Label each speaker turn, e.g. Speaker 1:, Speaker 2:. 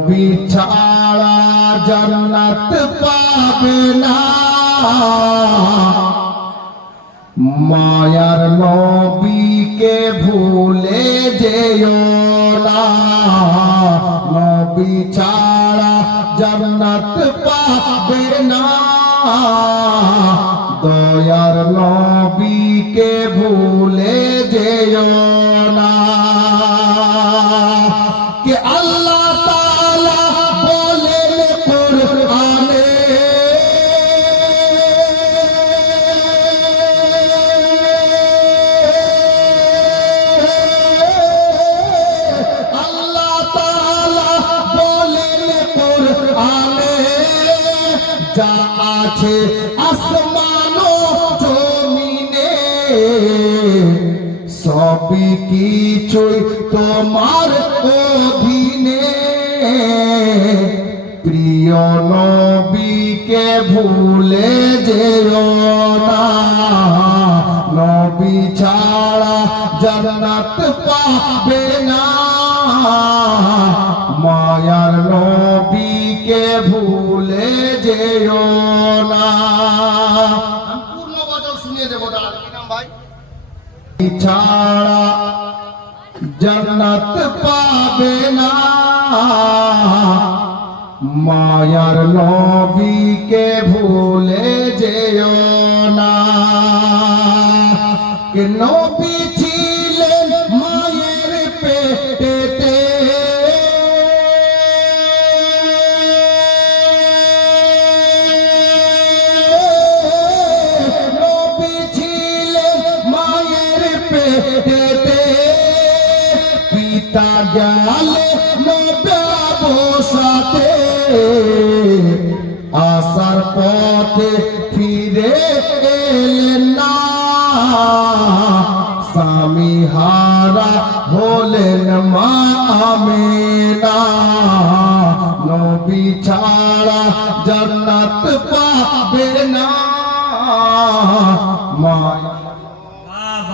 Speaker 1: নবী ছাড়া জান্নাত পাবে না মায়ার নবীকে ভুলে যেও না নবী ছাড়া জান্নাত পাবে না দয়ার নবীকে ভুলে যেও আসমান জমিনে। সবই কিছুই তোমার অধীনে। প্রিয় নবীকে ভুলে যেও না। নবী ছাড়া জান্নাত পাবে না। ভুলে যেও না।
Speaker 2: পূর্ণ গজল শুনিয়ে দেবো দাদা কি নাম ভাই?
Speaker 1: ছাড়া জন্নত পাবে না। মায়ার নবীকে ভুলে যেও পেটেতে পিতা গেলে নবাবসাতে আসার পথে ফিরে না। স্বামী হারা হলেন মা আমিনা। নবী ছাড়া জান্নাত পাবে না। মা